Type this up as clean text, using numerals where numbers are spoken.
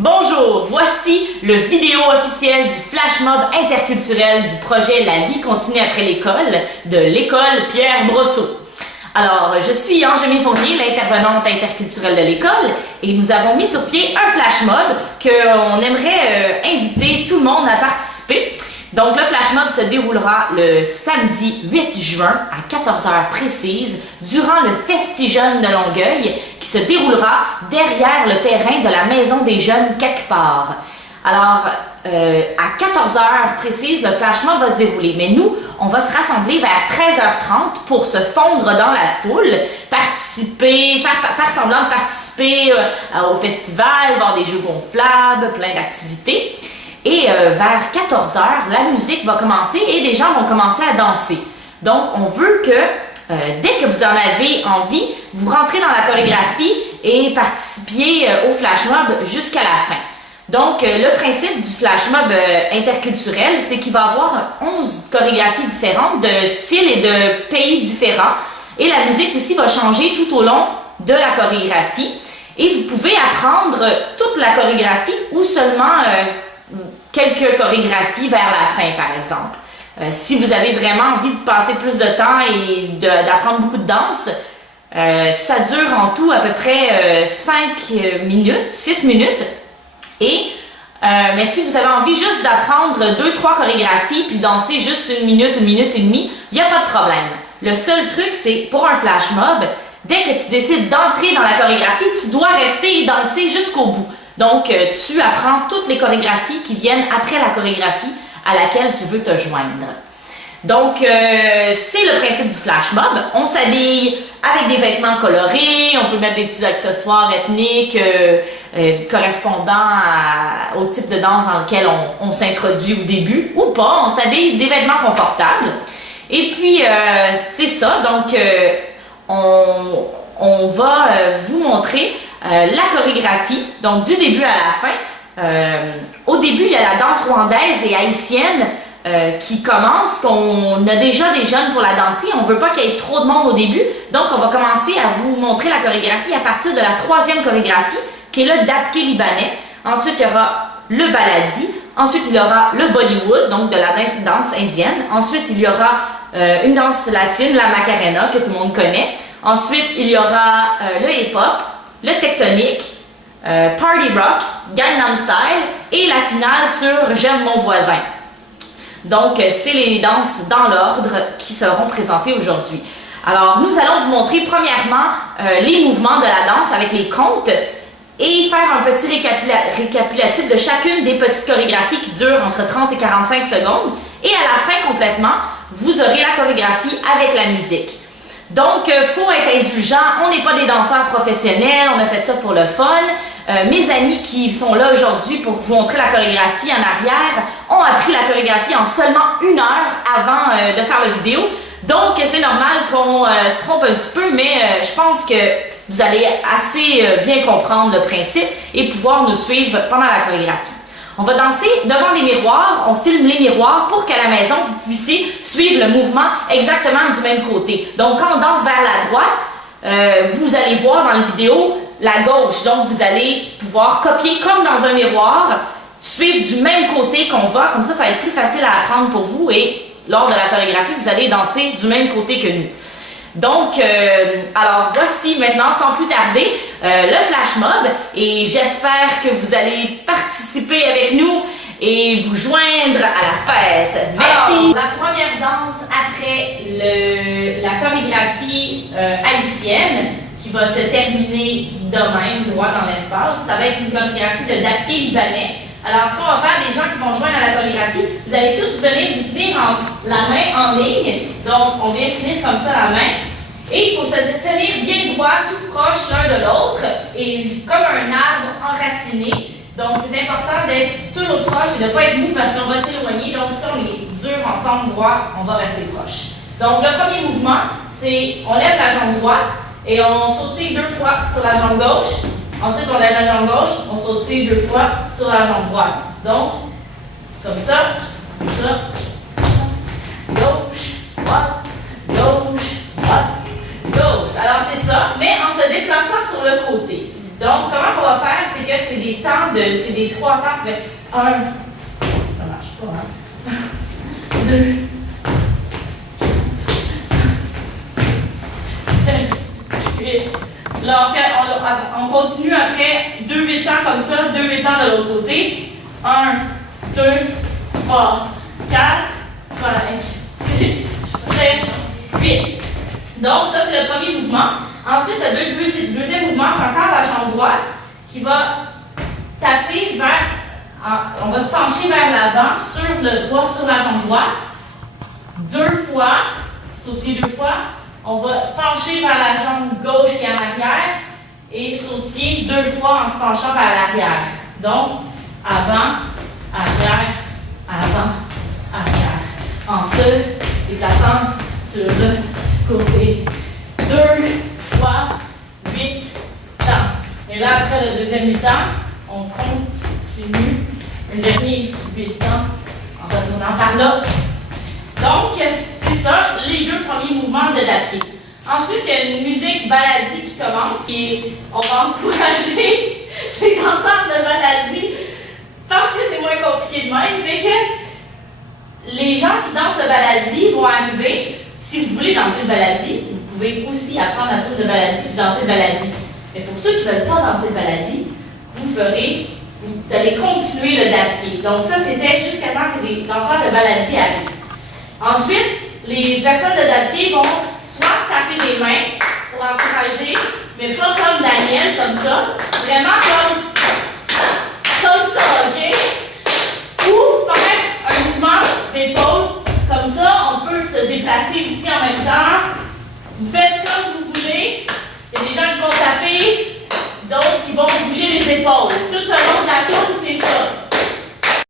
Bonjour, voici le vidéo officiel du flash mob interculturel du projet La vie continue après l'école de l'école Pierre Brosseau. Alors, je suis Ange-Mé Fournier, l'intervenante interculturelle de l'école, et nous avons mis sur pied un flash mob qu'on aimerait inviter tout le monde à participer. Donc, le flash mob se déroulera le samedi 8 juin à 14h précise durant le Festi-Jeunes de Longueuil qui se déroulera derrière le terrain de la Maison des Jeunes quelque part. Alors, à 14h précise, le flash mob va se dérouler. Mais nous, on va se rassembler vers 13h30 pour se fondre dans la foule, participer, faire semblant de participer au festival, voir des jeux gonflables, plein d'activités. Et vers 14h, la musique va commencer et les gens vont commencer à danser. Donc, on veut que, dès que vous en avez envie, vous rentrez dans la chorégraphie et participiez au flash mob jusqu'à la fin. Donc, le principe du flash mob interculturel, c'est qu'il va y avoir 11 chorégraphies différentes, de styles et de pays différents. Et la musique aussi va changer tout au long de la chorégraphie. Et vous pouvez apprendre toute la chorégraphie ou seulement quelques chorégraphies vers la fin, par exemple. Si vous avez vraiment envie de passer plus de temps et d'apprendre beaucoup de danse, ça dure en tout à peu près 6 minutes. Mais si vous avez envie juste d'apprendre 2-3 chorégraphies puis danser juste 1 minute et demie, il n'y a pas de problème. Le seul truc, c'est pour un flash mob, dès que tu décides d'entrer dans la chorégraphie, tu dois rester et danser jusqu'au bout. Donc, tu apprends toutes les chorégraphies qui viennent après la chorégraphie à laquelle tu veux te joindre. Donc, c'est le principe du flash mob. On s'habille avec des vêtements colorés, on peut mettre des petits accessoires ethniques correspondant au type de danse dans lequel on s'introduit au début, ou pas, on s'habille des vêtements confortables. Et puis, c'est ça, donc on va vous montrer la chorégraphie, donc du début à la fin. Au début, il y a la danse rwandaise et haïtienne qui commence, qu'on a déjà des jeunes pour la danser. On ne veut pas qu'il y ait trop de monde au début, donc on va commencer à vous montrer la chorégraphie à partir de la 3e chorégraphie, qui est le dabké libanais. Ensuite, il y aura le baladi. Ensuite, il y aura le Bollywood, donc de la danse indienne. Ensuite, il y aura une danse latine, la Macarena, que tout le monde connaît. Ensuite, il y aura le hip-hop, le tectonique, party rock, Gangnam Style et la finale sur J'aime mon voisin. Donc, c'est les danses dans l'ordre qui seront présentées aujourd'hui. Alors, nous allons vous montrer premièrement les mouvements de la danse avec les comptes et faire un petit récapitulatif de chacune des petites chorégraphies qui durent entre 30 et 45 secondes. Et à la fin, complètement, vous aurez la chorégraphie avec la musique. Donc, il faut être indulgent. On n'est pas des danseurs professionnels, on a fait ça pour le fun. Mes amis qui sont là aujourd'hui pour vous montrer la chorégraphie en arrière ont appris la chorégraphie en seulement 1 heure avant de faire la vidéo. Donc, c'est normal qu'on se trompe un petit peu, mais je pense que vous allez assez bien comprendre le principe et pouvoir nous suivre pendant la chorégraphie. On va danser devant des miroirs, on filme les miroirs pour qu'à la maison, vous puissiez suivre le mouvement exactement du même côté. Donc, quand on danse vers la droite, vous allez voir dans la vidéo la gauche. Donc, vous allez pouvoir copier comme dans un miroir, suivre du même côté qu'on va. Comme ça va être plus facile à apprendre pour vous et lors de la chorégraphie, vous allez danser du même côté que nous. Donc, alors voici maintenant, sans plus tarder, le flash mob et j'espère que vous allez participer avec nous et vous joindre à la fête. Merci! Alors, la première danse après la chorégraphie haïtienne qui va se terminer de même, droit dans l'espace, ça va être une chorégraphie de dabké libanais. Alors, ce qu'on va faire, les gens qui vont joindre à la chorégraphie, vous allez tous venir vous tenir la main en ligne. Donc, on vient se tenir comme ça la main. Et il faut se tenir bien droit, tout proche l'un de l'autre, et comme un arbre enraciné. Donc, c'est important d'être toujours proche et de ne pas être mou parce qu'on va s'éloigner. Donc, si on est dur ensemble, droit, on va rester proche. Donc, le premier mouvement, c'est on lève la jambe droite et on sautille 2 fois sur la jambe gauche. Ensuite, on lève la jambe gauche, on sautille 2 fois sur la jambe droite. Donc, comme ça, gauche, droite, gauche, droite, gauche. Alors, c'est ça, mais en se déplaçant sur le côté. Donc, comment on va faire, c'est que c'est des temps c'est des 3 temps, ça fait 1, ça marche pas, hein? 2, 7, 8. Là, on continue après 2 8 temps comme ça, 2 8 temps de l'autre côté. 1, 2, 3, 4, 5, 6, 7, 8. Donc, ça, c'est le premier mouvement. Ensuite, le deuxième mouvement, c'est encore la jambe droite qui va taper on va se pencher vers l'avant, sur le doigt, sur la jambe droite. 2 fois, sautiller 2 fois. On va se pencher vers la jambe gauche qui est en arrière et sautiller 2 fois en se penchant vers l'arrière. Donc, avant, arrière, avant, arrière. En se déplaçant sur le côté. 2 fois 8 temps. Et là, après le deuxième 8 temps, on continue un dernier 8 temps en retournant par là. Donc, c'est ça, les 2 premiers mouvements de l'apnée. Ensuite, il y a une musique baladie qui commence et on va encourager les danseurs de baladie parce que c'est moins compliqué de même, mais que les gens qui dansent le baladie vont arriver. Si vous voulez danser le baladie, vous pouvez aussi apprendre à tour de baladie et danser le baladie. Mais pour ceux qui ne veulent pas danser le baladie, vous allez continuer le dabke. Donc ça, c'était jusqu'à temps que les danseurs de baladie arrivent. Ensuite, les personnes de dabke vont soit taper des mains pour encourager, mais pas comme Daniel, comme ça, vraiment comme ça, OK? Ou faire un mouvement d'épaule, comme ça, on peut se déplacer ici en même temps. Vous faites comme vous voulez. Il y a des gens qui vont taper, d'autres qui vont bouger les épaules.